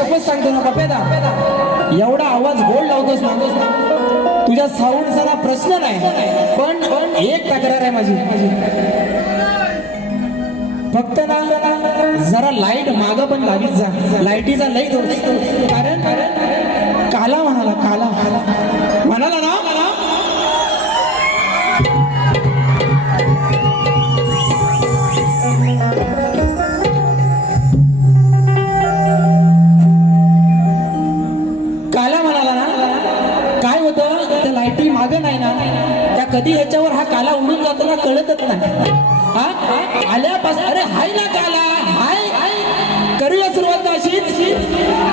शपथ सांगतो ना पपेदा, एवढा आवाज गोड लावतोस ना, तुझ्या साऊंडचा प्रश्न नाही, पण एक तक्रार आहे माझी, फक्त ना जरा लाईट माग पण लावीत जा, लाईटीचा लई दोष, कारण काला म्हणाला, काला म्हणाला ना, मागं नाही ना त्या कधी ह्याच्यावर हा काला उडून जातो ना कळतच नाही. हा आल्यापासून अरे हाय ना काला, हाय करूया सुरुवात अशीच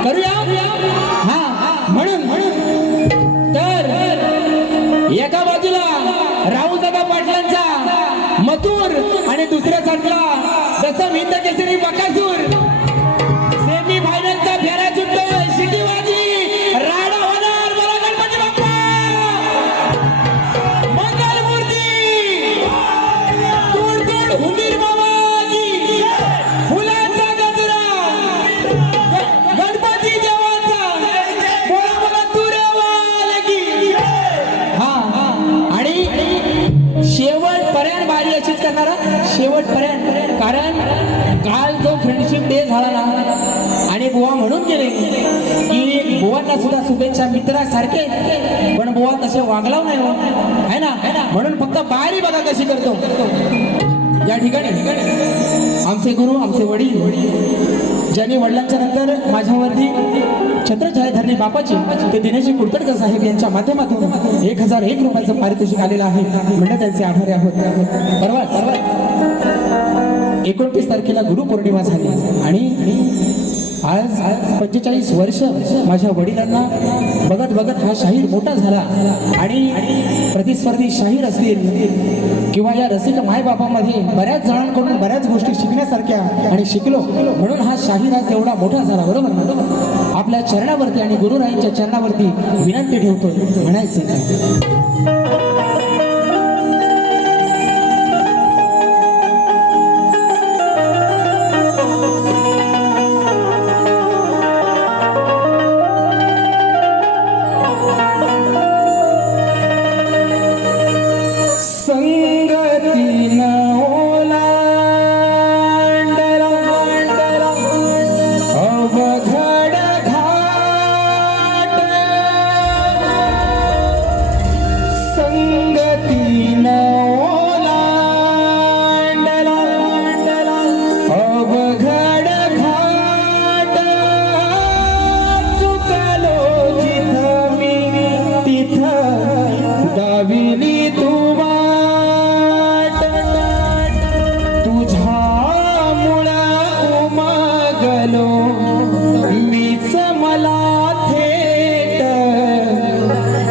करूया. हा म्हणून तर एका बाजूला राहुल दादा पाटलांचा मथुर आणि दुसऱ्या साईडला जसं मित केसरी बकासूर, सेमी फायनलचा फेरा सुटतोय, शिटी वाजली, राडा होणार. मला गणपती बाप्पा हुंदीर बाबाजी, फुलांचा गजरा, गणपती देवाचा, बोला बोला तुरेवाल की. हा आणि शेवटपर्यंत बारी अशीच करणार, शेवटपर्यंत. कारण काल जो फ्रेंडशिप डे झाला ना, आणि बुवा म्हणून गेले की बुवांना सुद्धा शुभेच्छा मित्रासारखे, पण बुवा तसे वागलाव नाही हो, है ना. म्हणून फक्त बारी बघा कशी करतो. या ठिकाणी आमचे गुरु, आमचे वडील, ज्यांनी वडिलांच्या नंतर माझ्यावरती छत्रछाया धरणी बापाची, ते दिनेश कुडतडकर साहेब यांच्या माध्यमातून 1001 रुपयाचं पारितोषिक आलेलं आहे, म्हणजे त्यांचे आभारी आहोत. परवा 29 तारखेला गुरुपौर्णिमा झाली आणि आज 45 वर्ष माझ्या वडिलांना बघत बघत हा शाहीर मोठा झाला. आणि प्रतिस्पर्धी शाहीर असतील किंवा या रसिक मायबापामध्ये बऱ्याच जणांकडून बऱ्याच गोष्टी शिकण्यासारख्या आणि शिकलो, म्हणून हा शाहीर आज एवढा मोठा झाला. बरोबर ना. आपल्या चरणावरती आणि गुरुरायांच्या चरणावरती विनंती ठेवतो, म्हणायचे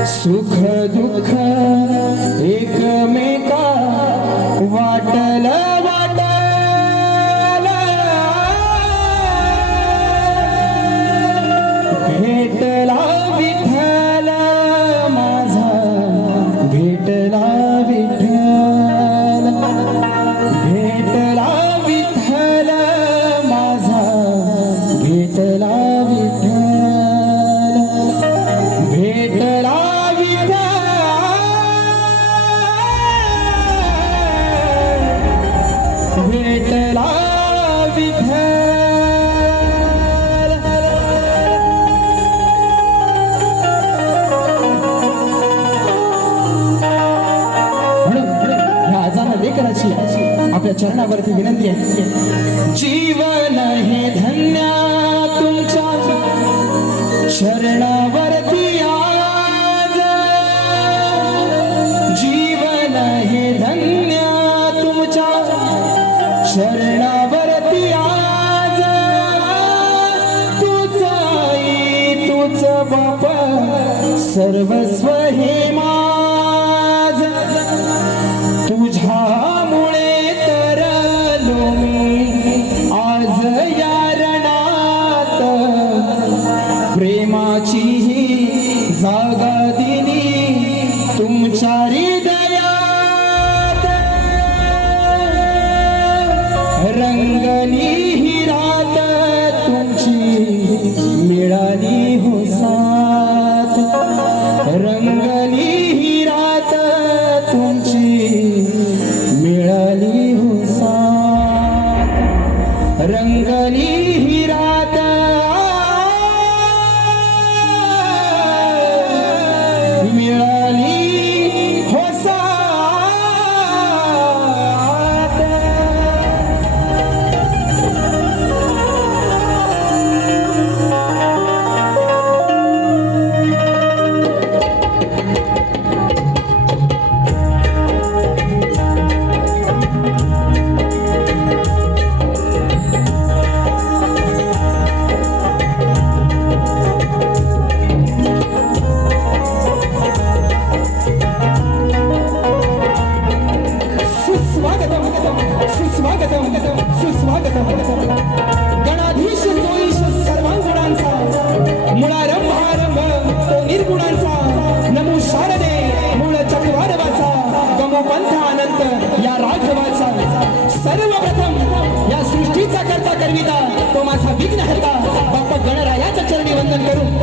सुख दुःख एकमेका वाटल भेटला विठ्ठल माझा, भेटला विठ्ठल, भेटला विठ्ठल माझा, भेटला विठ्ठल, भेटला भेटला विठ्ठल. म्हणून ह्या आजाना लेकराची आपल्या चरणावरती विनंती आहे. जीवन हे धन्य तुमच्या चरणावरती आज, जीवन हे धन्य तुमच्या चरणावरती आज. तुझ आई तुझ बाप सर्वस्व हे माझ, तुझ्यामुळे तरलो मी आज या रणात. प्रेमाची ही जागा दिली तुमच्या हृदयात, रंगली ही रात तुमची रंगली ही रात मिळाली होसात सुस्वागतम गणाधीश जोईश सर्वांगुणांचा मुळारंभ आरंभ तो निर्गुणांचा नमो शारदे मूळ चक्रवारवाचा गमो पंथ अनंत या राघवाचा सर्वप्रथम या सृष्टीचा करता करविता तो माझा विघ्नहर्ता बाप्पा गणरायाच्या चरणी वंदन करून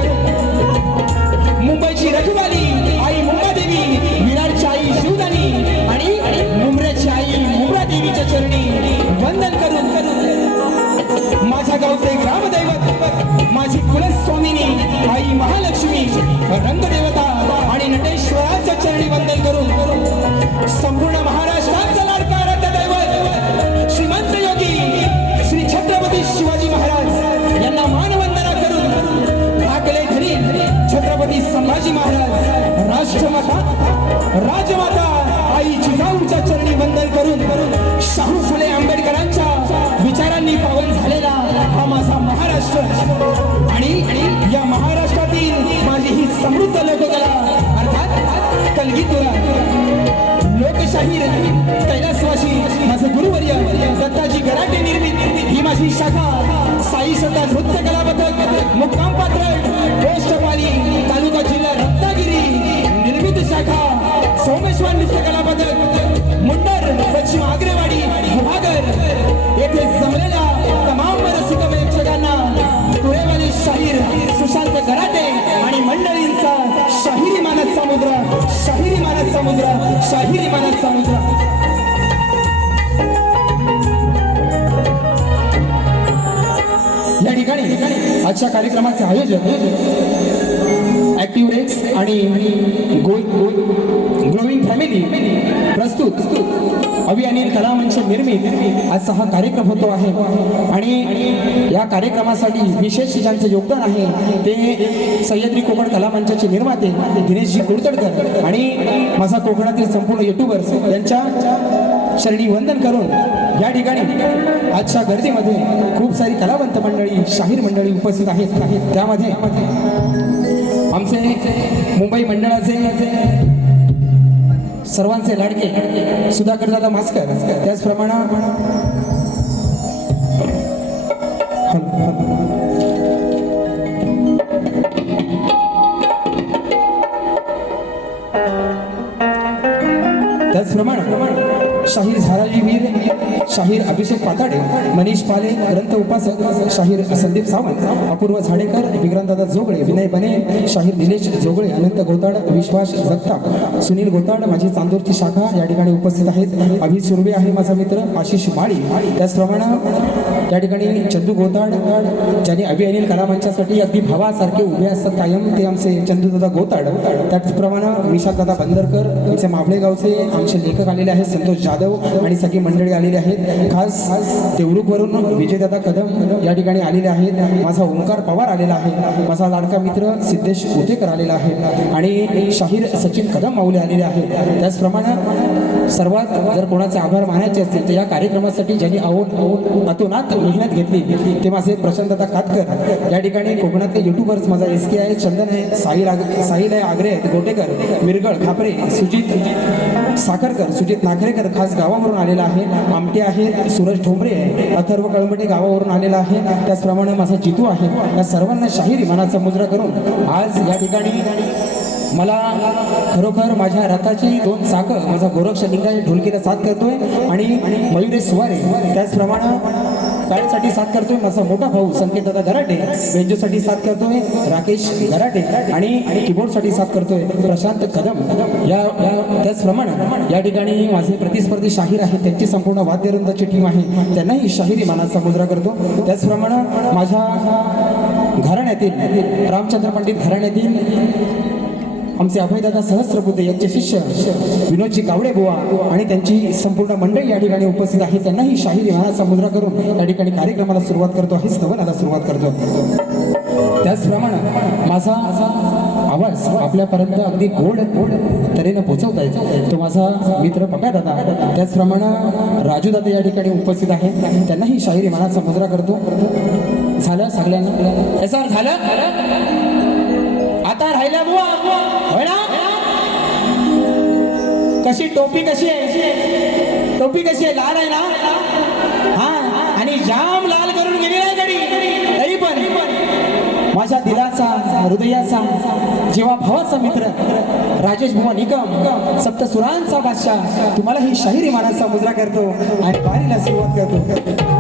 मुंबईची रखवाली आई मुंबादेवी विरारची आई शिवदानी आणि मुंब्र्याची आई मुंब्रा देवीच्या चरणी वंदन करून माझ्या गावचे ग्रामदैवत माझी कुलस्वामिनी आई महालक्ष्मी रंगदेवता आणि नटेश्वराच्या चरणी वंदन करून संपूर्ण महाराष्ट्राचा लाडका दैवत श्रीमंत योगी श्री छत्रपती शिवाजी महाराज यांना मानवंदना करून आकले घरी छत्रपती संभाजी महाराज राष्ट्रमाता राजमाता आई जिजाऊच्या चरणी वंदन करून शाहू फुले आंबेडकरांच्या विचारांनी पावन झालेला हा माझा महाराष्ट्र आणि या महाराष्ट्रातील माझी ही समृद्ध लोककला अर्थात कलगीतुरा लोकशाहीर कैलासवासी माझे गुरुवर्य दत्ताजी गराटे निर्मित ही माझी शाखा साई सदा नृत्य कला पथक मुक्काम पात्र पोस्टपाली तालुका जिल्हा रत्नागिरी निर्मित शाखा सोमेश्वर नृत्य कला पथक मुंडर पश्चिम आग्रेवाडी गुहागर येथे जमलेल्या तमाम रसिक प्रेक्षकांना तुळेवाली शाहीर सुशांत गराटे आणि मंडळींचा शाहिरी मानस समुद्र शाहिरी मानस समुद्र शाहिरी मानस समुद्र या ठिकाणी आजच्या कार्यक्रमाचे आयोजक ऍक्टिव्ह रेक्स आणि ग्लोविंग फॅमिली प्रस्तुत अभि अनिल कला मंच निर्मित आजचा हा कार्यक्रम होतो आहे आणि या कार्यक्रमासाठी विशेष ज्यांचे योगदान आहे ते सह्याद्री कोकण कला मंचाचे निर्माते दिनेशजी कुडतडकर आणि माझा कोकणातील संपूर्ण युट्यूबर्स यांच्या चरणी वंदन करून या ठिकाणी आजच्या गर्दीमध्ये खूप सारी कलावंत मंडळी शाहीर मंडळी उपस्थित आहेत त्यामध्ये आमचे मुंबई मंडळाचे सर्वांचे लाडके सुधाकर दादा मास्कर त्याचप्रमाणे शाहीर झाराजी वीर शाहीर अभिषेक पाताडे मनीष पाले ग्रंथ उपासक शाहीर संदीप सावंत अपूर्व झाडेकर विक्रांतदादा जोगळे विनय बने शाहीर निलेश जोगळे अनंत गोताड विश्वास जगताप सुनील गोताड माझी चांदूरची शाखा या ठिकाणी उपस्थित आहेत अभि सुर्वे आहे माझा मित्र आशिष माळी त्याचप्रमाणे या ठिकाणी चंदू गोताड ज्यांनी अभि अनिल कला मंचासाठी अगदी भावासारखे उभे असतात कायम ते आमचे चंदूदादा गोताड त्याचप्रमाणे विशाखदादा बंदरकर आमचे मावळे गावचे आमचे लेखक आलेले आहेत संतोष जाधव आणि सगळी मंडळी आलेली आहेत खास देवरुखवरून विजयदादा कदम या ठिकाणी आलेले आहेत माझा ओंकार पवार आलेला आहे माझा लाडका मित्र सिद्धेश उतेकर आलेला आहे आणि शाहीर सचिन कदम माऊली आलेले आहेत त्याचप्रमाणे सर्वात जर कोणाचे आभार मानायचे असतील तर या कार्यक्रमासाठी ज्यांनी अतोनात मेहनत घेतली ते माझे प्रशांतदा कातकर या ठिकाणी कोकणातले युट्यूबर्स माझा SK आहे चंदन आहे साहिल आहे आग्रे आहेत गोटेकर मिरगळ खापरे सुजित साखरकर सुजित नाखरेकर खास गावावरून आलेला आहे आमटे आहे सूरज ठोंबरे आहे अथर्व कळंबटे गावावरून आलेला आहे त्याचप्रमाणे माझा जितू आहे या सर्वांना शाहिरी मनाचा मुजरा करून आज या ठिकाणी मला खरोखर माझ्या रथाची 2 चाकं माझा गोरक्ष लिंगाई ढोलकीला साथ करतोय आणि मयुरेश सुवारे त्याचप्रमाणे टाळीसाठी साथ करतोय माझा मोठा भाऊ संकेत दादा गराटे, बेंजोसाठी साथ करतोय राकेश गराटे आणि कीबोर्डसाठी साथ करतोय प्रशांत कदम या त्याचप्रमाणे या ठिकाणी माझे प्रतिस्पर्धी शाहीर आहेत, त्यांची संपूर्ण वाद्यवृंदाची टीम आहे, त्यांनाही शाहिरी मानाचा मुजरा करतो. त्याचप्रमाणे माझ्या घराण्यातील रामचंद्र पंडित घराण्यातील आमचे अभयदादा सहस्त्रबुद्धे यांचे शिष्य विनोदजी गावडे बुवा आणि त्यांची संपूर्ण मंडळी या ठिकाणी उपस्थित आहे, त्यांनाही शाहिरी मानाचा मुजरा करून या ठिकाणी कार्यक्रमाला सुरुवात करतो आहे, स्तवनाला सुरुवात करतो. त्याचप्रमाणे माझा आवाज आपल्यापर्यंत अगदी गोड तऱ्हेनं पोहोचवता येतो तो माझा मित्र पप्या दादा, त्याचप्रमाणे राजू दादा या ठिकाणी उपस्थित आहे, त्यांनाही शाहिरी मानाचा मुजरा करतो. झालं सगळ्यांना एसार झालं आता राहिला बुवा होय ना. कशी टोपी कशी आहे, टोपी कशी आहे, लाल आहे ना. हा आणि जाम लाल करून गेली नाही गडी, तरी पण माझ्या दिलाचा हृदयाचा जेव्हा भावाचा मित्र राजेश बुवा निकम सप्तसुरांचा बादशाह तुम्हाला ही शाहिरी मानाचा मुजरा करतो आणि वारीला सुरुवात करतो.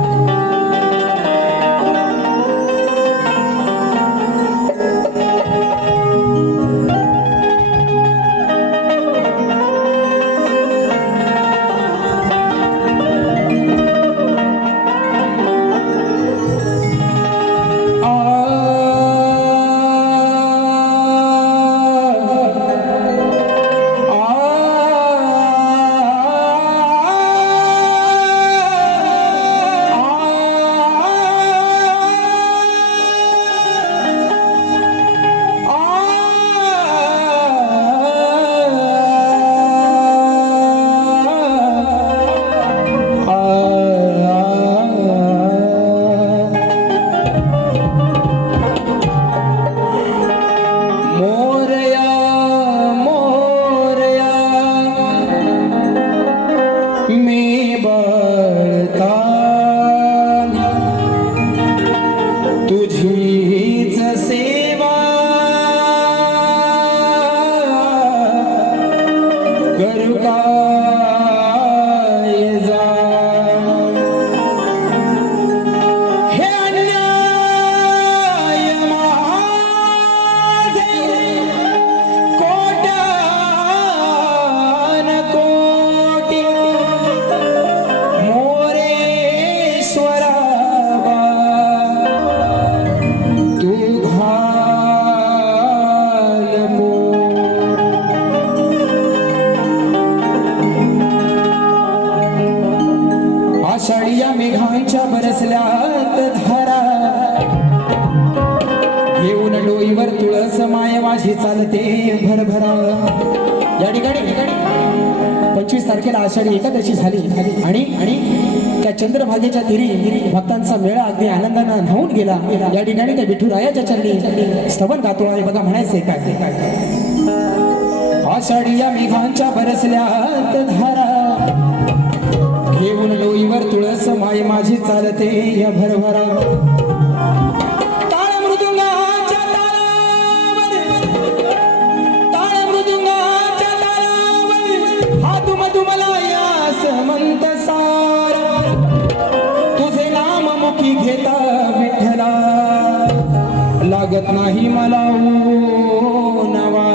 आषाढीया मेघांच्या बरसल्यात धारा घेऊन डोईवर तुळस माय माझी चालते भरभरा. या ठिकाणी 25 तारखेला आषाढी एकादशी झाली आणि त्या चंद्रभागेच्या तीरी भक्तांचा मेळा अगदी आनंदानं न्हावून गेला. या ठिकाणी त्या विठुरायाच्या चरणी स्तवन गातो आहे बघा, म्हणायचंय काय. आषाढीया मेघांच्या बरसल्यात धारा घेऊन लोईवर तुळस माय माझी चालते या भरभरा. ताळ मृदुंगाच्या तालावर हा तुमला यास म्हणत सारा तुझे नाम मुखी घेता विठ्ठला लागत नाही मला नवा.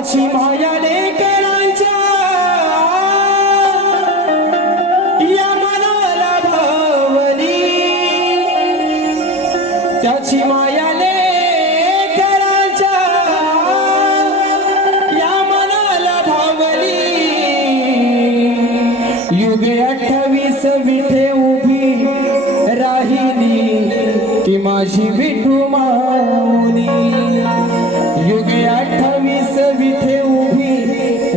त्याची माया लेकरांच्या या मनाला भावली, त्याची माया लेकरांच्या या मनाला भावली. युगे 28 विठे उभी राहिली ती माझी विठू माऊली. युगे 28 विठे उभी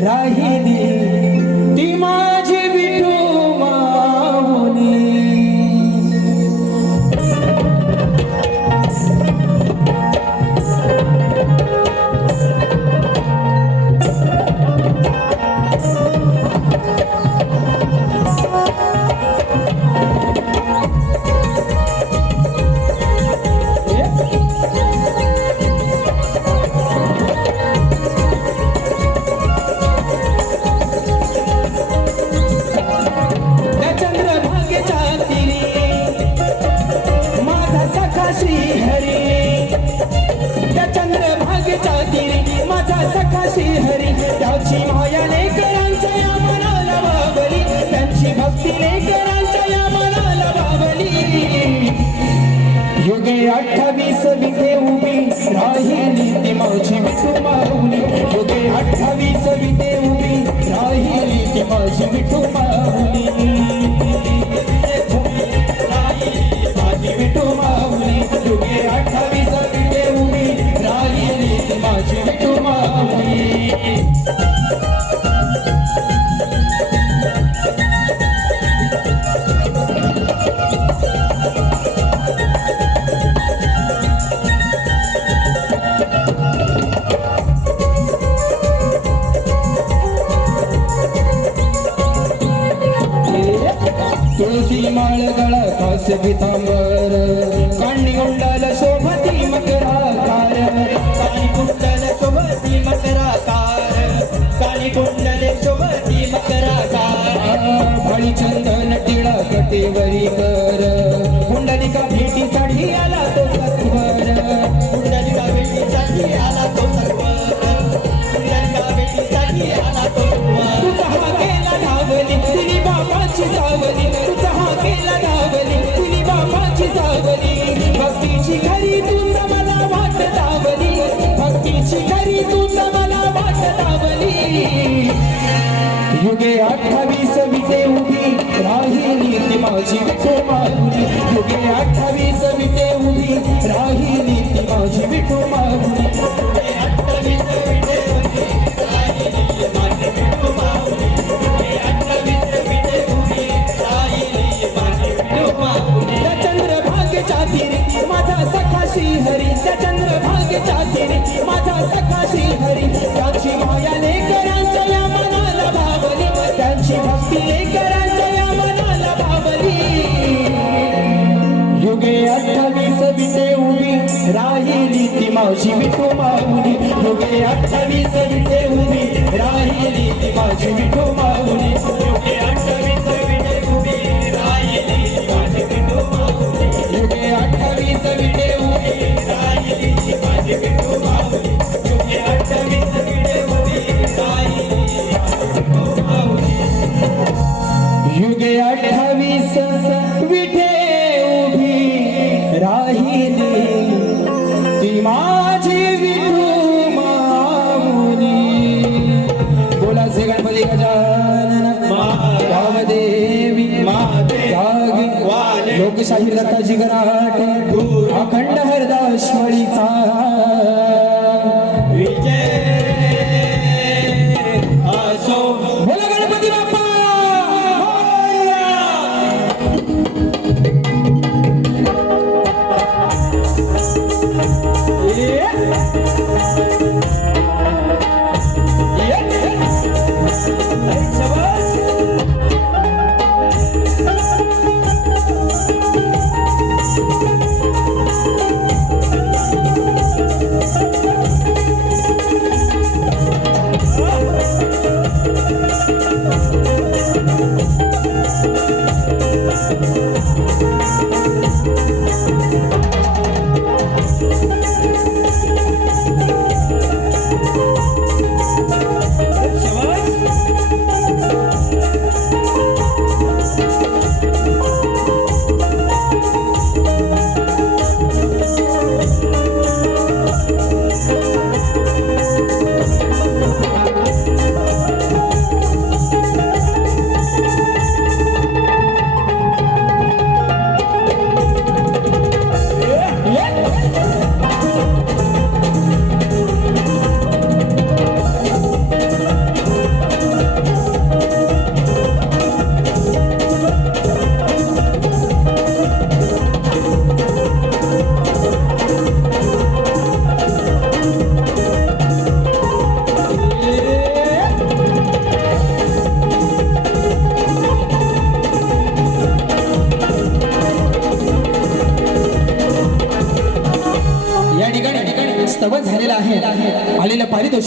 राहिली ती माझी विठू माऊली. हरी त्याची माया लेकरांच्या या मनाला भावली, त्यांची भक्ती लेकरांच्या या मनाला भावली. युगे 28 विठे उभी राहिली ती माझी विठू माऊली. युगे 28 विठे उभी राहिली ती माझी विठू माऊली. माझी विठू माऊली. युगे 28 विठे उभी राहिली ती माझी विठू माऊली. तुळशी माळ गळा खास पितांबर, काणी कुंडल शोभती मकराकार. काणी कुंडल शोभती मकराकार, काणी कुंडल शोभती मकराकार. फळी चंदन टिळा कटेवरी कर, कुंडलिका भेटीसाठी आला तो सत्वर. कुंडलिका भेटीसाठी आला तो सत्वर, कुंडलिका भेटीसाठी आला तो सत्वर. तुझा हा केला धावली तिने बापाची सावली, तुझा हा केला धावली तिने बापाची सावली. भक्तीची खरी तुझा मला वाट धावली, भक्तीची खरी तुझा मला वाट धावली. युगे 28 विठे उभी राहिली ती माझी विठू माऊली. युगे 28 विठे उभी राहिली ती माझी विठू माऊली. 28 विठे उभी राहिली माझी विठू माऊली. 28 विठे उभी राहिली माझी विठू माऊली. त्या चंद्रभागेच्या तीरी माझा सखा श्रीहरी, त्या चंद्रभागेच्या तीरी माझा सखा श्रीहरी. त्याची माया लेकरांच्या या मनाला भावली, त्यांची भक्ती लेकरांच्या या मनाला भावली. युगे 28 विठे उभी राहिली ती माझी विठू माऊली. युगे 28 विठे उभी राहिली ती माझी विठू माऊली. युगे 28 विठे उभी राहिली ती माझी विठू माऊली. युगे 28 विठे उभी राहिली ती माझी विठू माऊली. युगे 28 विठे उभी राहिली ती माझी विठू माऊली. युगे 28 विठे उभी राहिली ती माझी विठू माऊली. बोला श्री गणपती गजानन वामदेवी जागे लोकशाही दत्ताजी गराटे अखंड हरदास मळीचा विजय असो. बोला गणपती बाप्पा.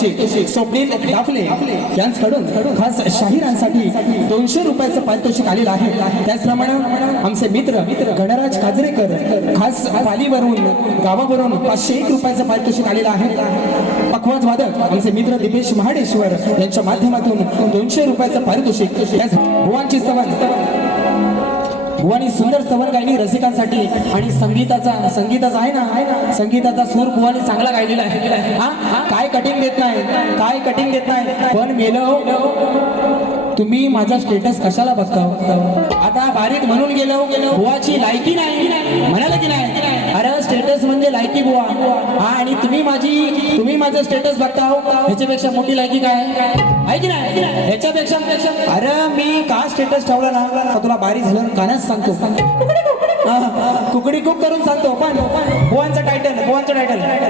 पारितोषिक स्वप्नील दाफले यांच्याकडून खास शाहिरांसाठी 200 रुपयाचं पारितोषिक आलेलं आहे. त्याचप्रमाणे आमचे मित्र गणराज काजरेकर खास पालीवरून गावावरून 501 रुपयाचं पारितोषिक आलेलं आहे. पखवाज वादक आमचे मित्र दीपेश महाडेश्वर यांच्या माध्यमातून 200 रुपयाचं पारितोषिक. भुवांची भुवानी सुंदर स्तवन गायली रसिकांसाठी आणि संगीताचा आहे ना संगीताचा सूर भुवानी चांगला गायलेला आहे. हा काय कटिंग देत नाही पण मेलो तुम्ही माझा स्टेटस कशाला बघता. आता बारीक म्हणून गेलो बुवाची लायकी नाही म्हणाला की नाही. अरे स्टेटस म्हणजे लायकी बुवा. हा आणि तुम्ही माझं स्टेटस बघता ह्याच्यापेक्षा मोठी लायकी काय आहे की नाही. ह्याच्यापेक्षा अरे मी का स्टेटस ठेवला ना तुला बारीक झालं कानाच सांगतो. कुकडी कुक करून सांगतो. पण बुवांचं टायटल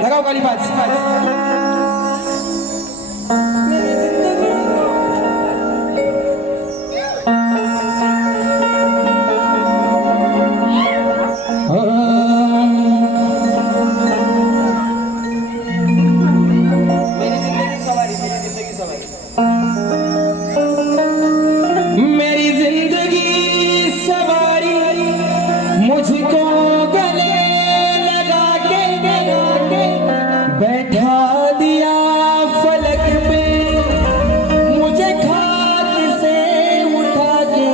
लगाव खाली पाच. मेरी जिंदगी सवारी मुझको गले लगा के बैठा दिया फलक पे मुझे खाक से उठा के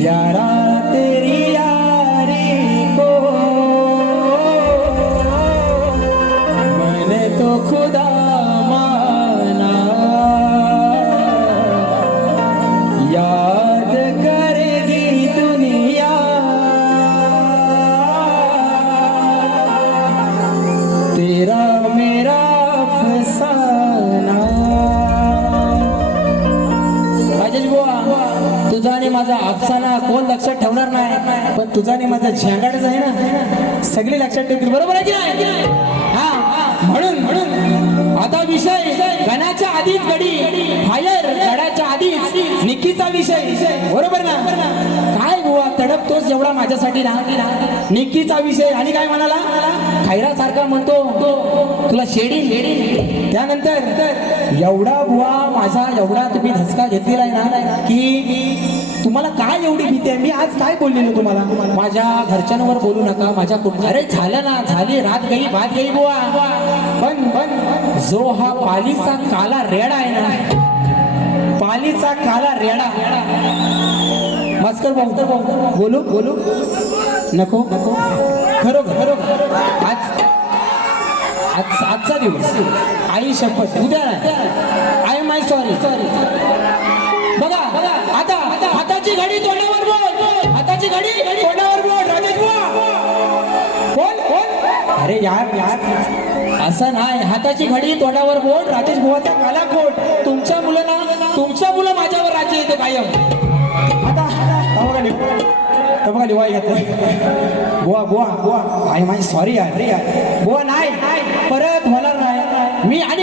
यारा तेरी यारी को मैंने तो खुदा माना याद करेगी दुनिया तेरा मेरा फसाना. राजेश बुवा तुझा आणि माझा अफसाना कोण लक्षात ठेवणार नाही पण तुझा आणि माझा झेंगाडच आहे ना सगळे लक्षात ठेवतील. बरोबर आहे की नाही. हा म्हणून आता विषय गणाच्या आधीच गडी फायर गडाच्या आधीच निक्कीचा विषय. बरोबर ना. काय बुवा तडपतोस एवढा माझ्यासाठी ना निक्कीचा विषय. आणि काय म्हणाला खैरा सारखा म्हणतो तुला शेडी. त्यानंतर एवढा बुवा माझा एवढा तुम्ही धसका घेतलेला आहे ना की तुम्हाला काय एवढी भीती आहे. मी आज काय बोललेलो तुम्हाला माझ्या घरच्यांवर बोलू नका माझ्या अरे झालं ना झाली रात गई बात गई बुवा. पण जो हा पालीचा काला रेडा आहे ना पालीचा काला रेडा मस्कर बोलू नको खरोखर आजचा दिवस आई शपथ उद्या आय माय सॉरी बघा आता हाताची घडी तोंडावर बोल. हाताची घडी तोंडावर बोल. राजेश बुवा कोण अरे यार असं नाही. हाताची घडी तोंडावर बोल. राजेश बुवाचा काला कोट. तुमच्या मुलं माझ्यावर राज्य येते कायम. आता बघा लिवाई घातलं बुवा आय माय सॉरी यार बुवा नाही परत होणार नाही.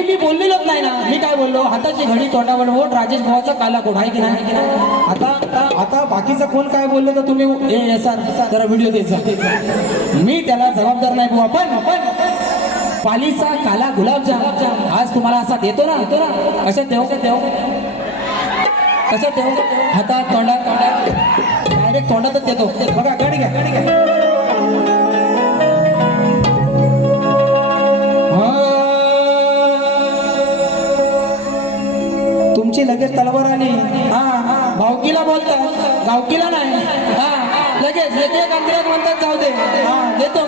मी बोललेलोच नाही ना. मी काय बोललो हाताची घडी तोंडावर बोल राजेश बुवाचा काला कोट आहे की नाही. आता बाकीचं कोण काय बोललं तर तुम्ही जरा व्हिडिओ द्यायचा. मी त्याला जबाबदार नाही बुवा. पण पालीचा काला गुलाबजाम आज तुम्हाला असा देतो ना कशात देऊ हातात तोंडात डायरेक्ट तोंडातच देतो. बघा गाडी घ्या. तुमची लगेच तलवार आली. हा भावकीला बोलता गावकीला नाही. हा लगेच एक अंतरात म्हणतात जाऊ दे. हा देतो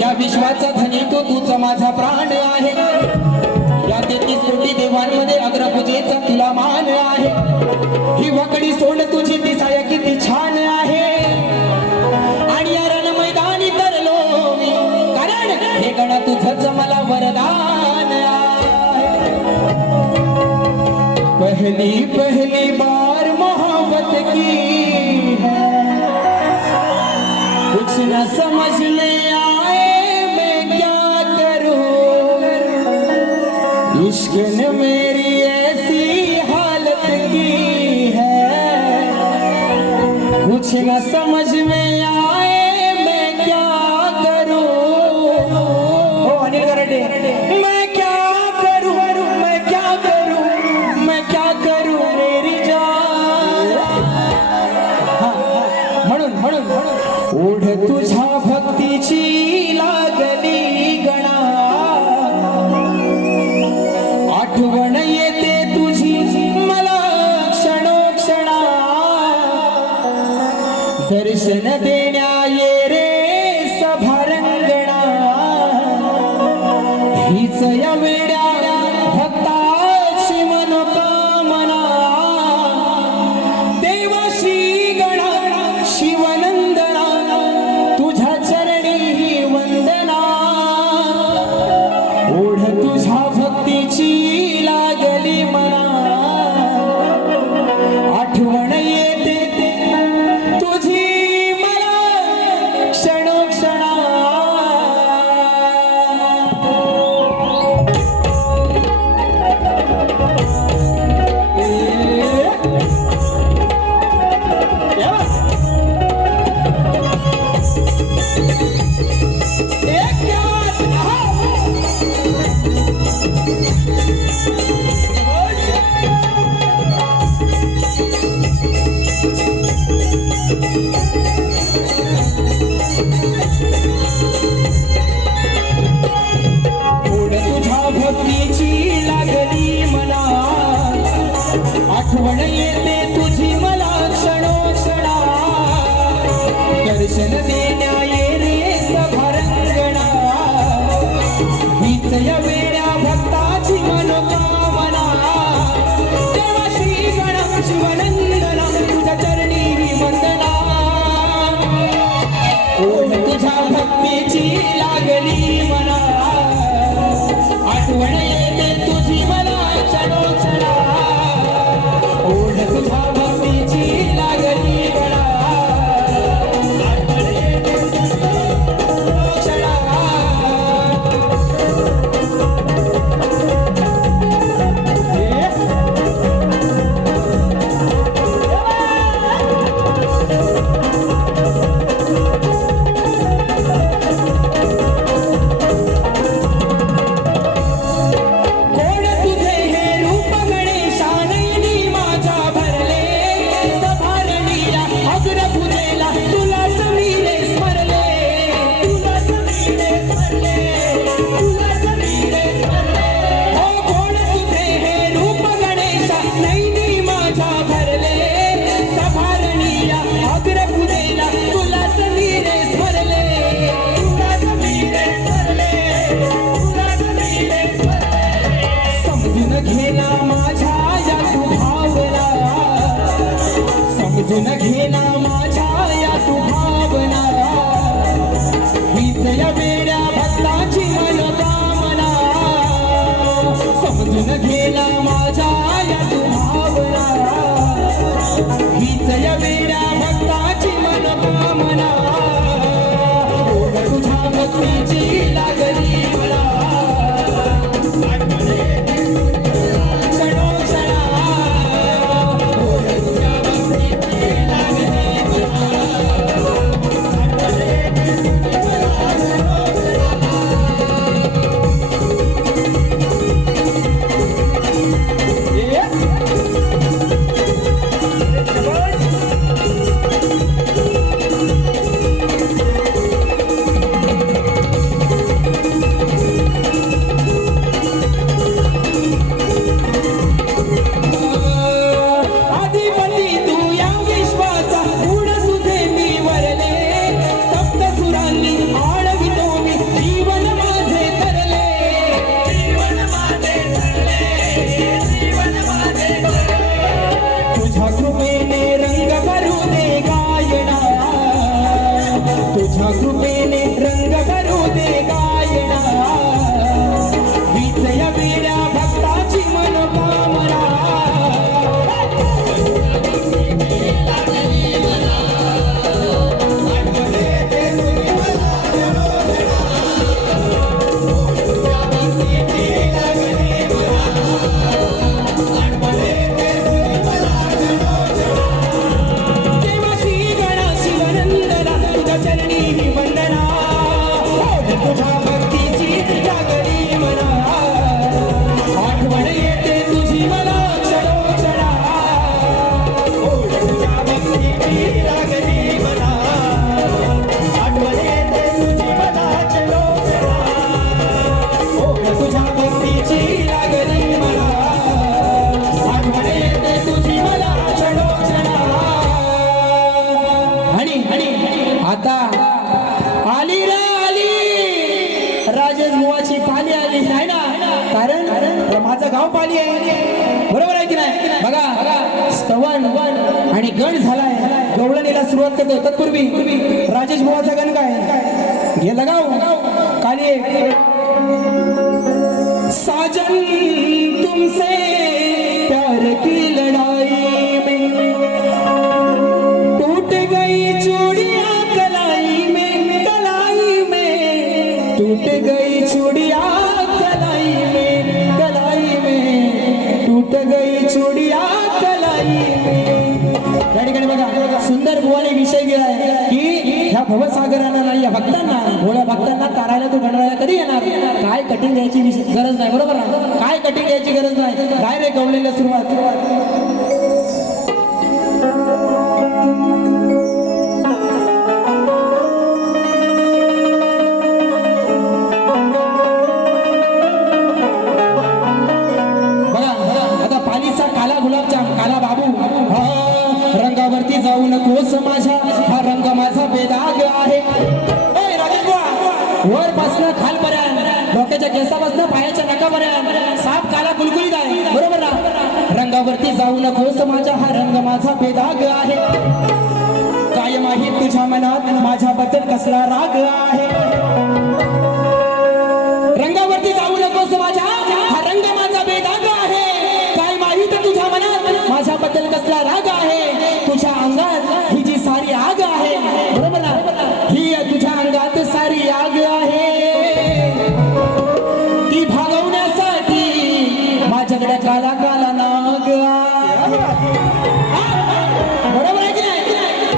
या विश्वाचा धनी तूच माझा प्राण आहे. या 33 कोटी देवांमध्ये अग्रपूजेचा तुला मान आहे. ही वाकडी सोड तुझी दिसाया किती छान आहे. आणि या रण मैदानी तरलो मी कारण हे गण तुझंच मला वरदान आहे. पहली बार मोहब्बत की है कुछ न समझ में आए मैं क्या करूं. इश्क ने मेरी ऐसी हालत की है कुछ न समझ में आए मैं क्या करूं. हो अनिल कराटे हीच या वेड्या भक्ताची मनोकामना देवाशी गणा शिवनंदना तुझ्या चरणी ही वंदना ओढ तुझ्या भक्तीची लागली मना आठवण येते तुझी मला क्षणोक्षणा भक्तीची लागली मना आठवण येते तुझी मला क्षणोक्षणा दर्शन देण्या ये रे सभारंगणा हीच या वेड्या भक्ताची मनोकामना देवाशी गणा शिवनंदना तुझ्या चरणी ही वंदना ओढ तुझ्या भक्तीची लागली मना आठवण येते तुझी मला क्षणोक्षणा ओढ तुझ्या भक्तीची लागली गणा आठवण येते क्षणा समजून घेना माझ्या या तू भावना हीच या वेड्या भक्ताची मनोकामना समजून घेना माझ्या या तू भावना हीच या वेड्या भक्ताची मनोकामना ओढ तुझ्या भक्तीची लागली मला माझं गाव पाली आहे, बरोबर आहे की नाही? बघा स्तवन आणि गण झालाय, गवळणीला सुरुवात करतो. तत्पूर्वी राजेश भावाचा गण काय गेला गाव काली. साजन तुमसे प्यार की लड़ाई में टूट गई चूड़ियां कलाई में, कलाई में टूट गई चूड़ियां कलाई में, कलाई में टूट गई चूड़ियां कलाई में. या ठिकाणी बघा सुंदर बुवाने विषय गेलाय की ह्या भवसागरांना नाही, या भक्तांना, भोळ्या भक्तांना तारायला तू गणराया कधी येणार? काय कटिंग द्यायची गरज नाही, बरोबर ना? काय कटिंग द्यायची गरज नाही, डायरेक्ट गवळीला सुरुवात. रंगावरती जाऊ नकोस माझ्या, हा रंग माझा बेदाग आहे. वर पासन खालपर्यंत, डोक्याच्या केसापासून पायाच्या नकापर्यंत साप काला गुलगुलीत आहे, बरोबर ना? रंगावरती जाऊ नकोस माझ्या, हा रंग माझा बेदाग आहे. कायम आहे तुझ्या मनात माझ्याबद्दल कसला राग आहे. रंगावरती जाऊ नकोस माझ्या, हा रंग माझा बेदाग आहे. काय माहित तुझ्या मनात माझ्याबद्दल कसला राग आहे. तुझ्या अंगात ही जी सारी आग आहे, बरोबर ना? ही तुझ्या अंगात सारी आग आहे, ती भागवण्यासाठी माझ्याकडे काला काला नाग आहे. बरोबर आहे की नाही?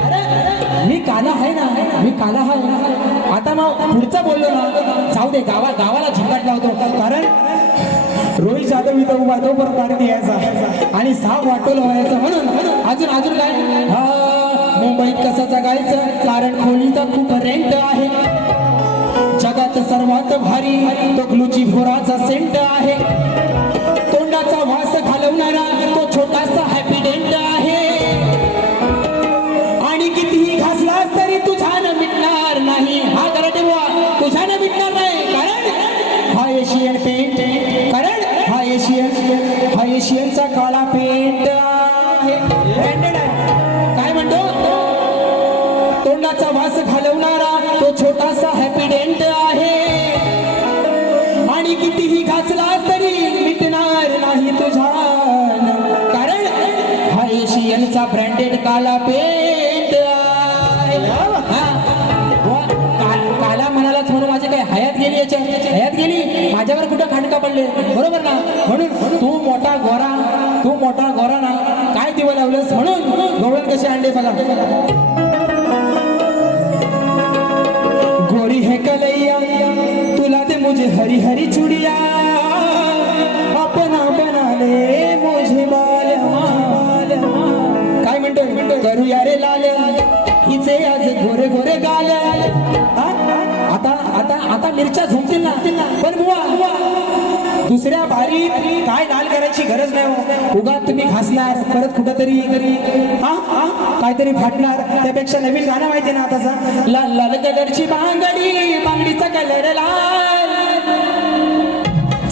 अरे मी काला आहे ना, मी काला आहे. आता मग पुढचं बोललो ना, जाऊ दे, गावाला झंगाट लावतो. कारण रोहित जाधव इथं उभा तो परत पाणी द्यायचा आणि साप वाटोल व्हायचं, म्हणून अजून काय मुंबईत कसं जगायचं, कारण खोलीचा खूप रेंट आहे. जगात सर्वात भारी तो ग्लुची फोराचा सेंट आहे. तोंडाचा वास घालवणारा तो छोटासा हॅपी डेंट आहे. आणि कितीही घासलास तरी तुझ्यानं मिटणार नाही, हा गराटे बुवा, तुझ्यानं मिटणार नाही. कारण हा एशियन पेंट, कारण हा एशियनचा काळा पेंट आहे. काय म्हणतो? तोंडाचा वास घालवणारा तो छोटासा हॅपी डेंट आहे. आणि कितीही घासला तरी मिटणार नाही तुझ्यान, कारण हा एशियनचा ब्रँडेड काला पेंट आहे. काला म्हणालाच म्हणून माझी काय हयात गेली, याच्या हयात गेली, माझ्यावर कुठं खांडका पडले, बरोबर ना? म्हणून तू मोठा गोरा ना, काय दिवं लावलंस, म्हणून गवळण कशी आणले बघा. गोरी है कलैया तुला दे मुझे हरी हरी चुड़िया, अपना बना ले मुझे बाल. काय म्हणतोय? करूया रे लाल हिचे आज गोरे गोरे गाल. आता मिरच्या झुमतील ना, पण बुवा दुसऱ्या बारीत काय लाल करायची गरज नाही हो. उगा तुम्ही घासणार परत कुठंतरी काहीतरी फाटणार, त्यापेक्षा नवीन गाणं माहिती ना आताचा, लाल लाल कलरची बांगडी, बांगडीचा कलर लाल,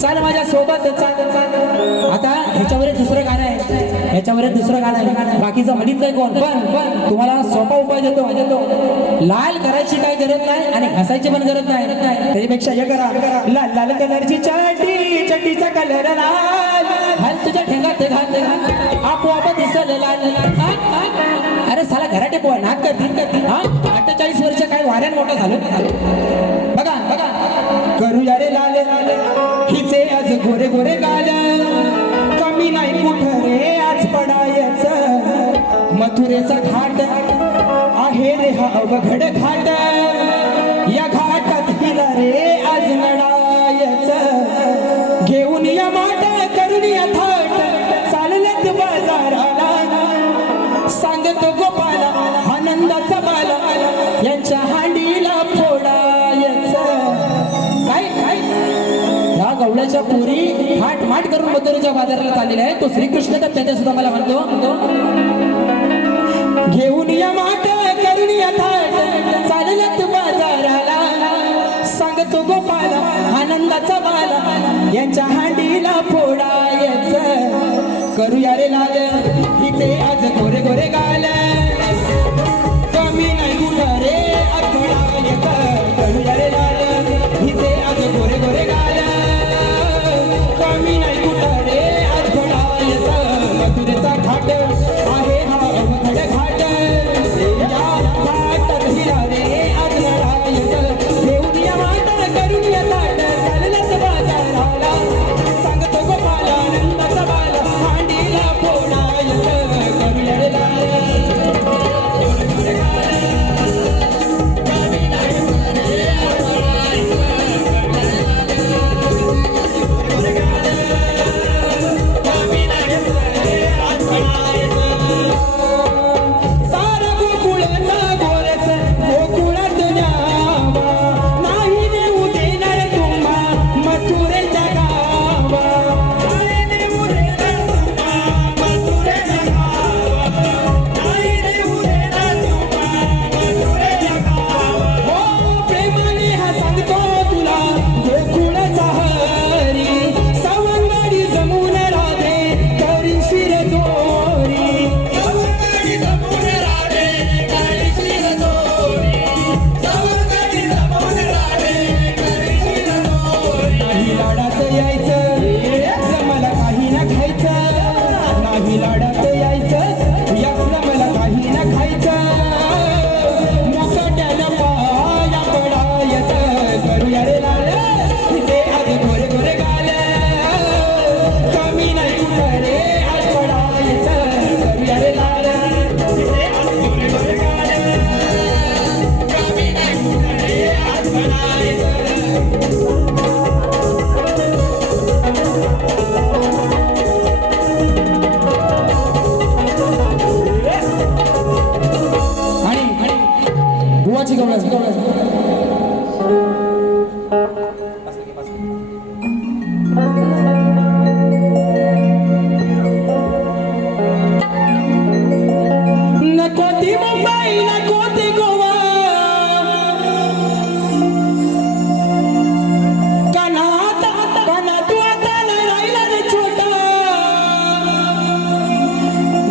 चाल माझ्या सोबत चाल. आता ह्याच्यावर दुसरं गाणं आहे, बाकीचं म्हणत नाही कोण, पण तुम्हाला सोपा उपाय देतो. लाल करायची काही गरज नाही आणि घासायची पण गरज नाही. त्याच्यापेक्षा हे करा, लाल लाल कलरची चड्डीचा कलर लाल, घाल तुझ्या ठेंगात घाल, आपोआप दिसल लाल. अरे साला घराटे पोहा नाक करतील. 48 वर्ष काय वाऱ्यान मोठं झालं. बघा करूया रे लाल हिचे आज गोरे गोरे गाल, कमी नाही कुठं रे आज पडायचं. मथुरेचा घाट आहे रे हा अवघड घाट, या घाटात हिला रे आज लढायचं. घेऊन या माट करून या थाट, चालल्यात बाजाराला, सांगतो गोपाला आनंदाचा बाला, यांच्या हांडीला फोडायचं. काय या गवळ्याच्या पोरी हाट माट करून मथुरेच्या बाजाराला चाललेल्या आहे. तो श्रीकृष्ण तर त्याच्या सुद्धा मला म्हणतो, घेऊन या माट करून या थाट, चालल्यात बाजाराला, सांगतो गोपाला आनंदाचा बाला, यांच्या हांडीला फोडा. करूया रे लाल हिचे आज गोरे गोरे गाल कमी नाही कुठं रे आठवडा येत करूया रे लाल हिचे आज गोरे गोरे गाल कमी नाही कुठं रे आठवडा येत मथुरेचा घाट आहे हा अवघड घाट या घाटात हिरा रे आज लढा येत देऊया वाटण करूया ताट चाललंच बाजाराला सांगतो गोपाला आनंदाचा बाला मांडीला फोडा येत करूया रे लाल सारा गोकुळाचा गोरस गोकुळात न्यावा नाही देऊ देणार तुम्हा मथुरेच्या गावा नाही देऊ देणार तुम्हा मथुरेच्या गावा नाही देऊ देणार तुम्हा मथुरेच्या गावा हो प्रेमाने हा सांगतो तुला गोकुळाचा हरी सवंगडी जमून राधे करी शिर जोरी सवंगडी जमून राधे करी शिर जोरी सवंगडी जमून राधे करी शिर जोरी नाही लाडात यायचं मला काही ना खायचं नाही लाडात यायचं यातलं मला काही ना खायचं मोकाट्यानं पाया पडायचं करूया रे लाल तिथे आज गोरे गोरे गाल कमी नाही कुठं रे आज पडायचं करूया रे लाल तिथे आज गोरे गोरे गाल कमी नाही कुठं रे आज पडायचं आणि बुवाची गवळण नको ती मुंबई नको ती गोवा कानात तू आता नाही राहिला रे छोटा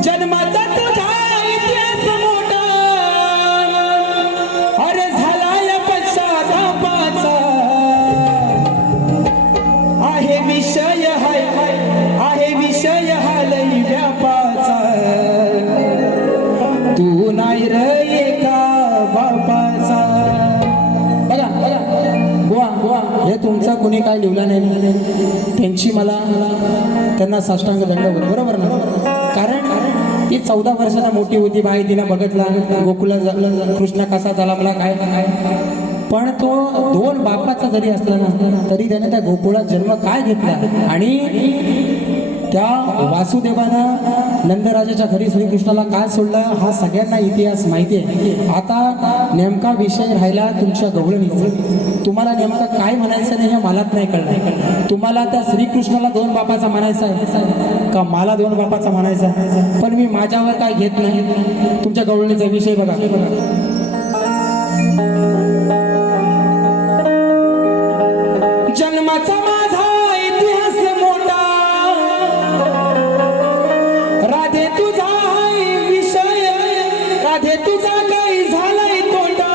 जन्माचा तुझा इतिहास मोठा अरे झालाय पश्चातापाचा आहे विषय आहे विषय हा लई व्यापाचा तू नाही रे एका बापाचा बघा बुवा हे तुमचा कुणी काय लिहिला नाही त्यांची मला त्यांना साष्टांग दंड बरोबर ना कारण ती 14 वर्षाला मोठी होती बाई तिनं बघितला गोकुला कृष्ण कसा झाला मला काय पण तो 2 बापाचा जरी असला ना तरी त्याने त्या गोकुळात जन्म काय घेतला आणि त्या वासुदेवानं नंदराजाच्या घरी श्रीकृष्णाला काय सोडलं हा सगळ्यांना इतिहास माहिती आहे आता नेमका विषय राहिला तुमच्या गवळणीचा तुम्हाला नेमका काय म्हणायचं नाही हे मलाच नाही कळलं तुम्हाला त्या श्रीकृष्णाला 2 बापाचा म्हणायचा आहे का मला 2 बापाचा म्हणायचा पण मी माझ्यावर काय घेत नाही तुमच्या गवळणीचा विषय बघा जन्माचा माझा इतिहास मोठा राधे तुझा विषय राधे तुझा काही झालाय तोंडा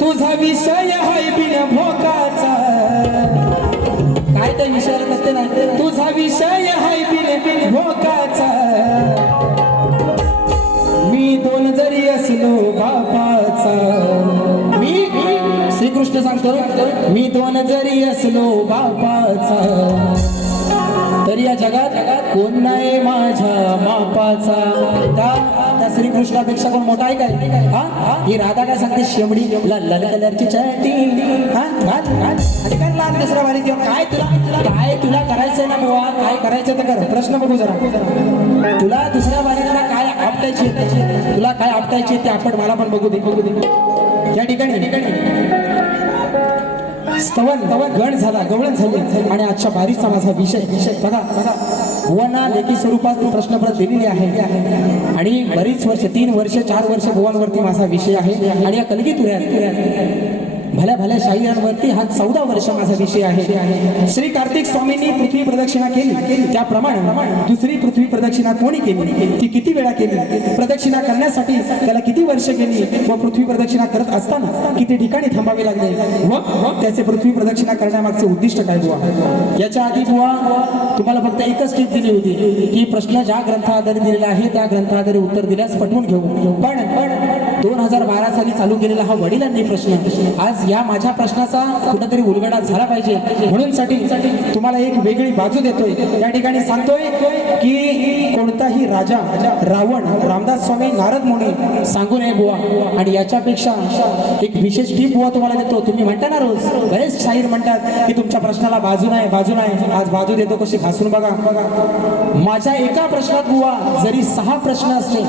तुझा विषय हाय बिन भोकाचा काय त्या विषयाला नसते नाही तुझा विषय हाय बिन भोकाचा मी 2 जरी असलो बापाचा मी श्रीकृष्ण सांगतो मी 2 जरी असलो बापाचा तरी या जगात कोण नाही माझ्या मापाचा त्या श्रीकृष्णापेक्षा कोण मोठा आहे काय हा ही राधा काय सांगते शेमडी लाल कलरची चटी हा घाल घाल आणि काय लाल दुसरा वारी काय तुला करायचंय ना बुवा काय करायचं तर कर प्रश्न बघू जरा तुला दुसऱ्या वारीला काय आपटायची तुला काय आपटायची ते आपण मला पण बघू दे या ठिकाणी स्तवन गण झाला गवळण झाली आणि आजच्या बारीचा माझा विषय बघा बुवांना लेखी स्वरूपात प्रश्नपत्र दिलेली आहे आणि बरीच वर्ष 3 वर्ष 4 वर्ष बुवांवरती माझा विषय आहे आणि या कलगी तुऱ्यात भल्या भल्या शाहिरांवरती हा 14 वर्ष माझा विषय आहे. श्री कार्तिक स्वामींनी पृथ्वी प्रदक्षिणा केली, त्याप्रमाणे दुसरी पृथ्वी प्रदक्षिणा कोणी केली, ती किती वेळा केली, प्रदक्षिणा करण्यासाठी त्याला किती वर्ष गेली व पृथ्वी प्रदक्षिणा करत असताना किती ठिकाणी थांबावे लागले व त्याचे पृथ्वी प्रदक्षिणा करण्यामागचे उद्दिष्ट काय बुवा. याच्या आधी बुवा तुम्हाला फक्त एकच टीप दिली होती की प्रश्न ज्या ग्रंथाआधारे दिलेला आहे त्या ग्रंथाआधारे उत्तर दिल्यास पटवून घेऊ. पण 2012 साली चालू केलेला हा वडिलांनी प्रश्न आज या माझ्या प्रश्नाचा कुठेतरी उलगडा झाला पाहिजे म्हणून साठी तुम्हाला एक वेगळी बाजू देतोय. या ठिकाणी सांगतोय की कोणताही राजा रावण रामदास स्वामी नारद मुनी सांगू नये बुवा. आणि याच्यापेक्षा एक विशेष टीप बुवा तुम्हाला देतो. तुम्ही म्हणता ना रोज बरेच शाहीर म्हणतात की तुमच्या प्रश्नाला बाजू नाही बाजू नाही, आज बाजू देतो कशी घासून बघा. माझ्या एका प्रश्नात बुवा जरी 6 प्रश्न असले,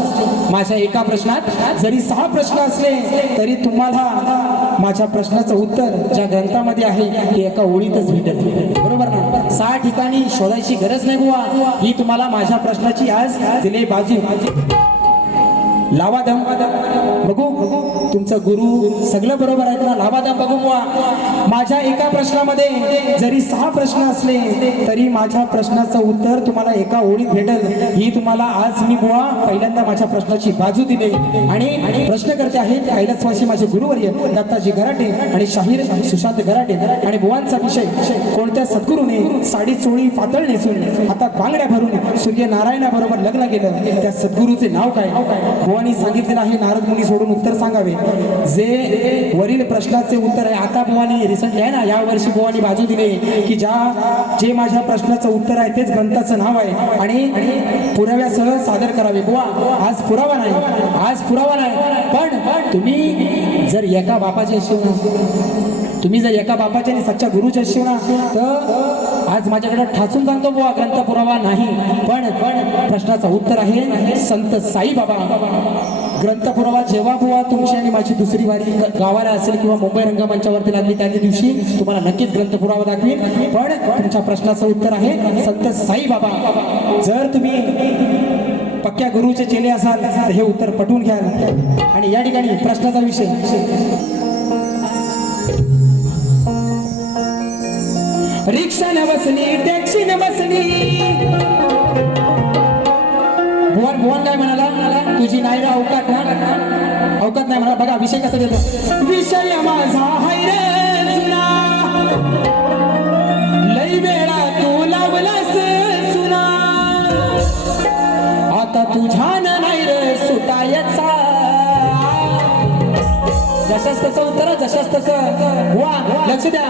माझ्या एका प्रश्नात जरी 6 प्रश्न असले तरी तुम्हाला माझ्या प्रश्नाचं उत्तर ज्या ग्रंथामध्ये आहे ते एका ओळीतच भेटेल. बरोबर ना? 6 ठिकाणी शोधायची गरज नाही बुवा. ही तुम्हाला माझ्या प्रश्नाची आज दिली बाजू. लावा दम बघू तुमचं गुरु सगळं बरोबर आहे ना. लावा दम बघू बुवा. माझ्या एका प्रश्नामध्ये जरी 6 प्रश्न असले तरी माझ्या प्रश्नाचं उत्तर तुम्हाला एका ओळीत भेटेल. ही तुम्हाला आज मी बुवा पहिल्यांदा माझ्या प्रश्नाची बाजू दिली. आणि प्रश्न करते आहेत कैलासवासी माझे गुरुवर्य दत्ताजी गराटे आणि शाहीर सुशांत गराटे. आणि बुवांचा विषय कोणत्या सद्गुरूने साडी चोळी पातळ नेसून हातात बांगड्या भरून सूर्यनारायणा बरोबर लग्न केलं त्या सद्गुरूचे नाव काय. बुवांनी सांगितलेलं आहे नारद मुनी सोडून उत्तर सांगावे. जे वरील प्रश्नाचे उत्तर आहे आता बुवांनी रिसेंटली आहे ना या वर्षी बुवांनी बाजू दिली की जे माझ्या प्रश्नाचं उत्तर आहे तेच ग्रंथाचं नाव आहे आणि पुराव्यासह सादर करावे. बुवा आज पुरावा नाही, आज पुरावा नाही. पण तुम्ही जर एका बापाचे शिवना, तुम्ही जर एका बापाचे आणि सच्चा गुरुचे शिवना तर आज माझ्याकडे ठासून सांगतो बुवा ग्रंथ पुरावा नाही. पण प्रश्नाचं उत्तर आहे संत साईबाबा. ग्रंथ पुरावा जेव्हा बुवा तुमची आणि माझी दुसरी वारी गावाला असेल किंवा मुंबई रंगमंचावरती लागली त्या दिवशी तुम्हाला नक्कीच ग्रंथ पुरावा दाखवेल. पण तुमच्या प्रश्नाचं उत्तर आहे संत साईबाबा. जर तुम्ही पक्क्या गुरुचे चेले असाल तर हे उत्तर पटवून घ्याल. आणि या ठिकाणी प्रश्नाचा विषय रिक्षा न बसली टॅक्सी न बसली. भुवन काय म्हणाला तुझी नाही रा अवकात ना, अवकात नाही म्हणा. बघा विषय कसा देतो. विषय माझा हाय रे जुना लई वेळा तू लावलास सुना आता तुझ्या नाही रे सुटायचा. जशाच तसं उत्तर जशाच तसं. बुवा लक्ष द्या.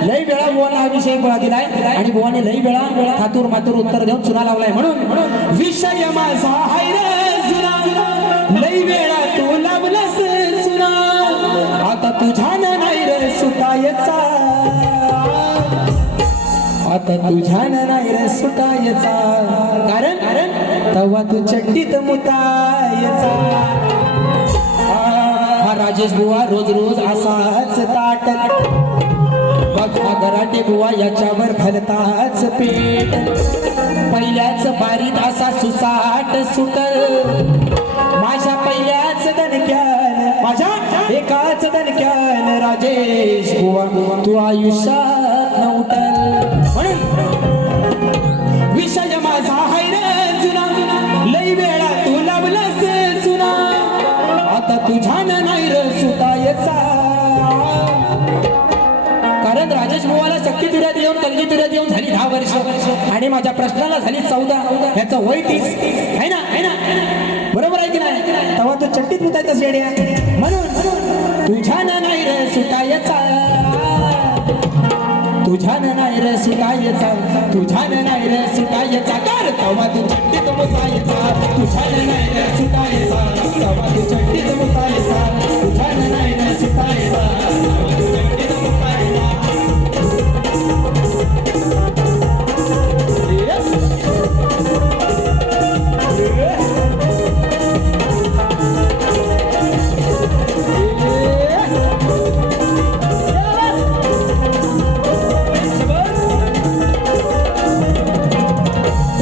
लई वेळा बुवाला हा विषय दिलाय आणि बुवाने लई वेळा थातूर मातूर उत्तर देऊन चुना लावलाय. म्हणून विषय माझा हाय रे जुना लई वेळा तू लावलास सुना आता तुझ्या नाही रे सुटायचा. आता तुझ्या नाही रे सुटायचा. कारण तवा तू चड्डीत मुतायचा. राजेश बुवा रोज रोज असाच ताट बघा गराटे बुवा याच्यावर घालताच पेट. पहिल्याच बारीत असा सुसाट सुटर माझ्या पहिल्याच दणक्यान माझ्या एकाच दणक्यान राजेश बुवा तू आयुष्यात न उठल. म्हणून विषय माझा हाय रे जुना लई वेळा तू लावलास सुना आता तुझ्या नाही रे सुटायचा. कारण राजेश बुवाला शक्ती तुऱ्यात येऊन कलगी तुऱ्यात येऊन झाली 10 वर्ष आणि माझ्या प्रश्नाला झाली 14. ह्याचं वय 30 आहे ना. बरोबर आहे की नाही. तेव्हा तो चट्टीत मुतायचा शेड्या. म्हणून तुझ्या नाही रे सुटायचा. तुझ्या नाही रे सुटायचा. तुझ्या नाही रे सुटायचा. कर तेव्हा तू चट्टीत मुतायचा. तुझ्या नाही रे सुटायचा. तेव्हा तू चट्टीत मुतायचा. तुझ्या नाही रे सुटायचा. चट्टीत मुतायचा.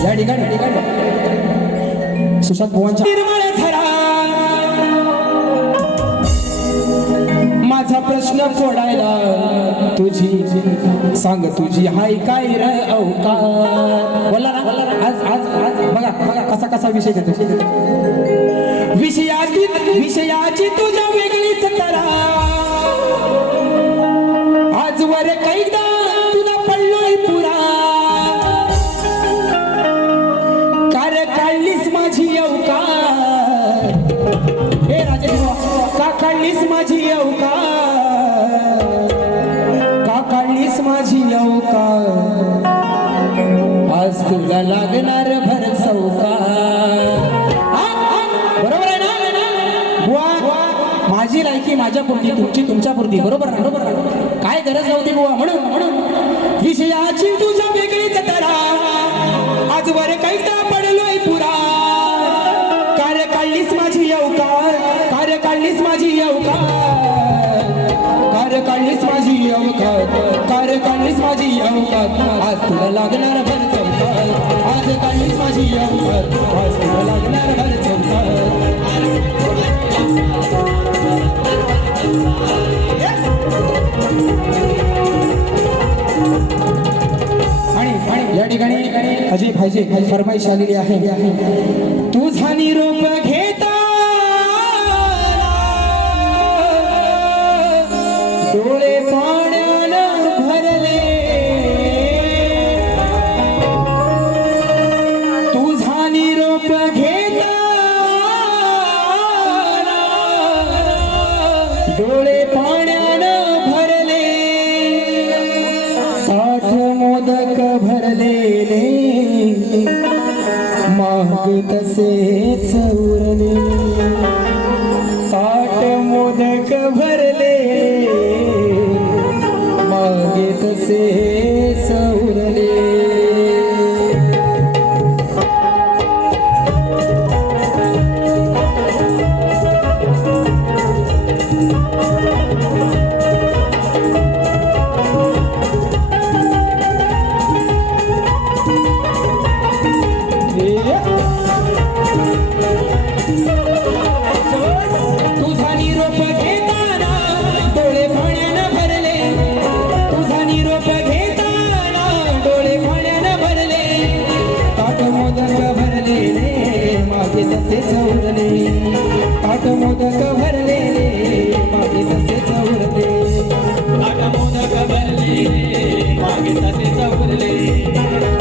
या ठिकाणी सुशांत बुवांच्या निर्मळ झरा माझा प्रश्न फोडायला तुझी सांग तुझी हाय काय र अवकार. बोला ना आज आज आज बघा बघा कसा कसा विषय घेतो. विषयाची तुझ्या वेगळीच तरा आजवर कैदा तुला पडलोय पुरा. कार काढलीस माझी अवकार. हे राजे का काढलीस माझी अवकार. का काढलीस माझी अवकार. आज तुला लागणार भर चौकार. बरोबर आहे ना बुवा. माझी लायकी माझ्या पुरती तुमची तुमच्या पुरती. बरोबर ना बरोबर. काय गरज नव्हती बुवा. म्हणून विषयाची तुझ्या वेगळीच तरा आजवर कैदा पडलोय पुरा. कार्य काढलीस माझी अवकार. कार्य काढलीस माझी अवकार. कार्य काढलीस माझी अवकार. कार्य काढलीस माझी अवकार. आज तुला लागणार भर चौकार. आज काढलीस माझी अवकार. आज तुला लागणार भर चौकार. आणि या ठिकाणी अजय भाईजे फरमाईश आलेली आहे. तुझा निरोप घेता डोळे पाण्यानं भरले. तुझा निरोप घेता डोळे पाण्यानं भरले. ताठ मोदक भरलेले मागे तसेच उरले. ताठ मोदक भरले मागे तसेच उरले. तुझा निरोप घेताना डोळे पाण्यानं भरले. तुझा निरोप घेताना डोळे पाण्यानं भरले. ताट मोदक भरलेले मागे तसेच उरले. ताट मोदक भरलेले मागे तसेच उरले. ताट मोदक भरलेले मागे तसेच उरले.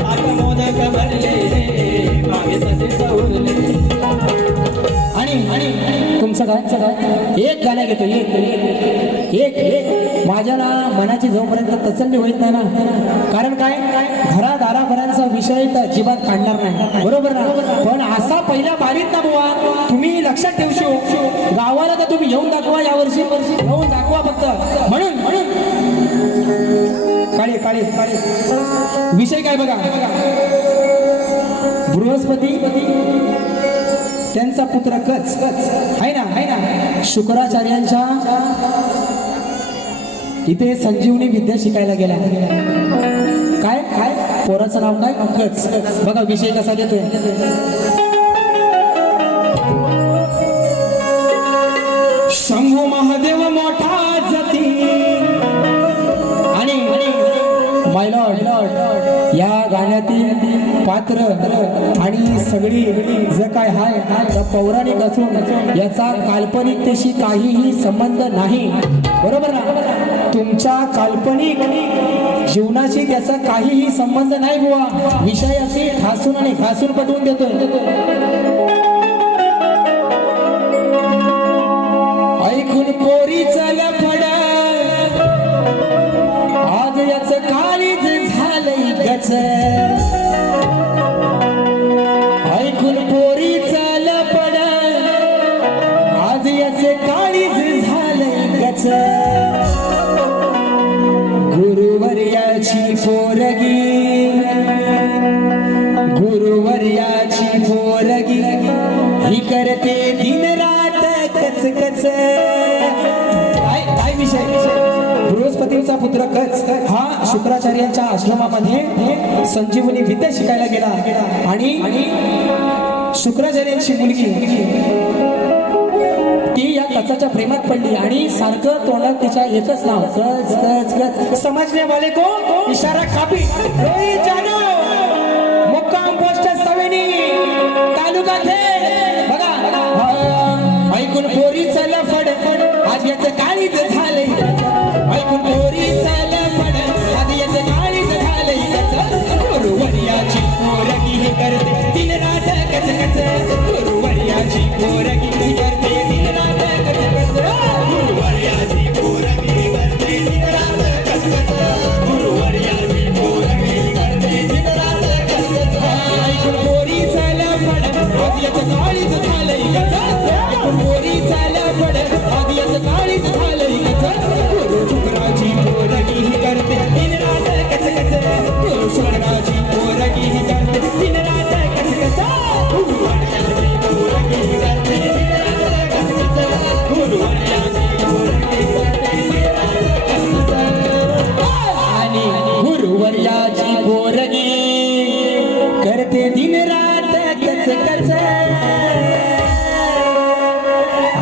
ताट मोदक भरलेले मागे तसेच उरले. आणि तुमचं काय एक गाणं घेतो. एक एक माझ्या ना मनाची जोपर्यंत तसल्ली होत नाही ना. कारण काय घरादारापर्यंतचा विषय तर अजिबात काढणार नाही. बरोबर ना. पण असा पहिल्या बारीत ना बुवा तुम्ही लक्षात ठेवशो. गावाला तर तुम्ही येऊन दाखवा. यावर्षी येऊन दाखवा फक्त. म्हणून म्हणून काळे काळे काळे विषय काय बघा. बृहस्पती त्यांचा पुत्र कच आहे ना शुक्राचार्यांच्या इथे संजीवनी विद्या शिकायला गेला. काय काय पोराचं नाव काय कच. बघा विषय कसा देतोय. शंभू महादेव मोठा जती. आणि माय लॉर्ड या गाण्यातील पात्र आणि सगळी जे काय हाय त्या पौराणिक असून याचा काल्पनिकतेशी काहीही संबंध नाही. बरोबर ना. तुमच्या काल्पनिक जीवनाशी त्याचा काहीही संबंध नाही बुवा. विषयाशी ठासून आणि घासून पटवून देतोय. ऐकून पोरीचं लफड आज याचं काळीज झालंय गच. ऐकून पोरीचं लफड आज याचं काळीज झालंय गच. गुरुवर्याची पोरगी गुरुवर्याची पोरगी ही करते दिन रात कच कच. काय विषय. बृहस्पतीचा पुत्र कच हा शुक्राचार्यांच्या आश्रमामध्ये संजीवनी विद्या शिकायला गेला. आणि शुक्राचार्यांची मुलगी ती या कचाच्या प्रेमात पडली आणि सारखं तोंडात तिच्या एकच नाव कच कच कच. समजने वाले को इशारा कापी. रोहित जाधव मुक्काम पोस्ट सवेनी तालुका खेड. बघा ऐकून पोरीचं लफड आज याचं काळीच झालंय. ऐकून पोरीचं लफड आज याचं काळीच झालंय. गुरुवर्याची पोरगी ही करते दिन रात कच कच. गुरुवर्याची पोरगी ही करते दिन रात कच कच. गुरुवर्याची पोरगी ही करते दिन रात कच कच. गुरुवर्याची पोरगी ही करते दिन रात कच कच. ऐकून पोरीचं लफड आज याचं काळीच झालंय. ऐकून पोरीचं लफड आज याचं काळीच झालंय. गुरुशुक्राची पोरगी ही करते दिन रात कच कच. गुरुशुक्राची पोरगी ही करते दिन रात कच कच. गुरुवर्याची पोरगी ही करते दिन रात कच कच. गुरुवर्याची पोरगी ही करते दिन रात कच कच. आणि गुरुवर्याची पोरगी करते दिन रात कच कच.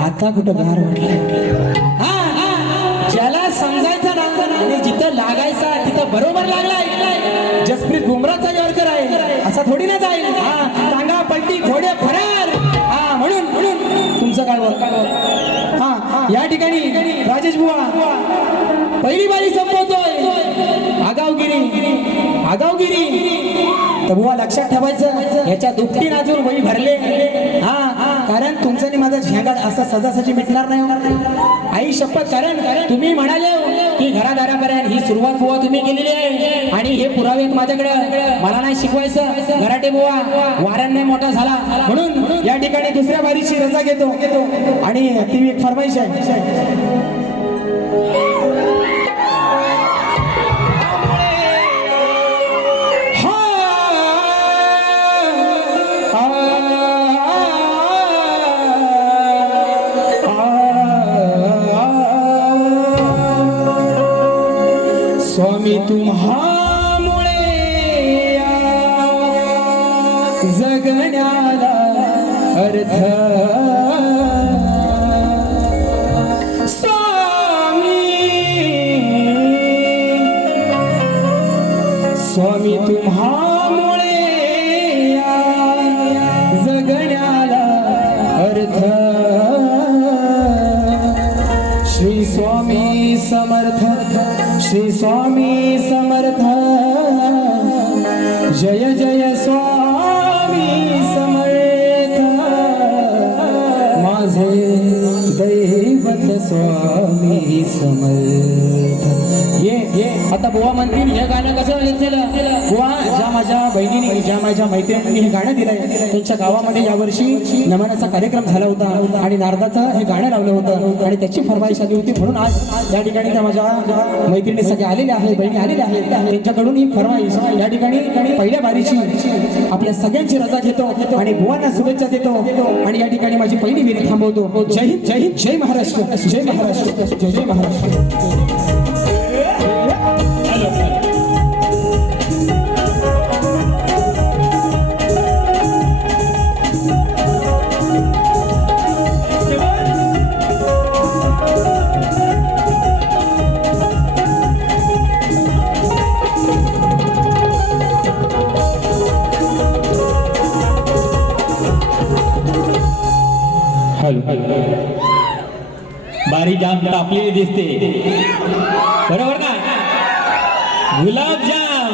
आता कुठं गार म्हटलं. ज्याला समजायचं ना आणि जिथं लागायचा तिथं बरोबर लागलाय. जसप्रीत बुमराचा यॉर्कर आहे असा थोडी ना जाईल. टांगा पलटी घोडे फरार. म्हणून म्हणून तुमचं काय वर. या ठिकाणी राजेश बुवा पहिली बारी संपवतोय. आगावगिरी तर बुवा लक्षात ठेवायचं याच्या दुपटीन अजून वही भरले. कारण तुमचं आणि माझा झेंगाड असं सजासजी मिटणार नाही. आई शपथ. कारण तुम्ही म्हणाले की घरादारापर्यंत ही सुरुवात बुवा तुम्ही केलेली आहे आणि हे पुरावे माझ्याकडे. मला नाही शिकवायचं. घराटे बुवा वाऱ्याने मोठा झाला म्हणून या ठिकाणी दुसऱ्या बारीची रजा घेतो आणि ती एक फरमाईश आहे. स्वामी तुम्हामुळे जगण्याला अर्थ. स्वामी तुम्हामुळे जगण्याला अर्थ. श्री स्वामी समर्थ. श्री स्वामी समर्थ. जय जय स्वामी समर्थ. माझे दैवत स्वामी समर्थ. ये आता बुवा म्हणतील हे गाणं कसं घेतलेलं. बुवा ज्या माझ्या बहिणीने ज्या माझ्या मैत्रिणींनी हे गाणं दिलंय त्यांच्या गावामध्ये यावर्षी नमनाचा कार्यक्रम झाला होता आणि नारदाचं हे गाणं लावलं होतं आणि त्याची फरमाईश आली होती. म्हणून आज या ठिकाणी त्या माझ्या मैत्रिणी सगळे आलेल्या आहेत. बहिणी आलेल्या आहेत. त्यांच्याकडून ही फरमाईश या ठिकाणी पहिल्या बारीची आपल्या सगळ्यांची रजा घेतो आणि बुवांना शुभेच्छा देतो आणि या ठिकाणी माझी पहिली विरी थांबवतो. जय हिंद. जय हिंद. जय महाराष्ट्र. जय महाराष्ट्र. जय जय महाराष्ट्र. बारी जाम तापलेली दिसते बरोबर ना. गुलाबजाम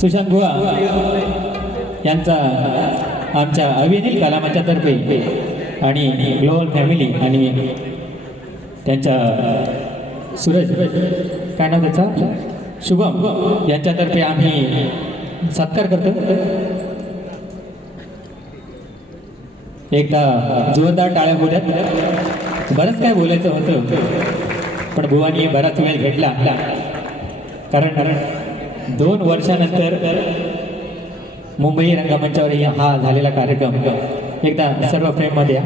सुशांत बुवा यांचा आमच्या अभिनील कलामाच्या तर्फे आणि ग्लोबल फॅमिली आणि त्यांच्या सूरज काय नाव त्याचा शुभम यांच्यातर्फे आम्ही सत्कार करतो. एकदा जोरदार टाळ्या होत्यात. बरंच काय बोलायचं होतं पण बुवानी बराच वेळ घेतला कारण 2 वर्षानंतर मुंबई रंगमंचावर हा झालेला कार्यक्रम एकदा सर्व फ्रेममध्ये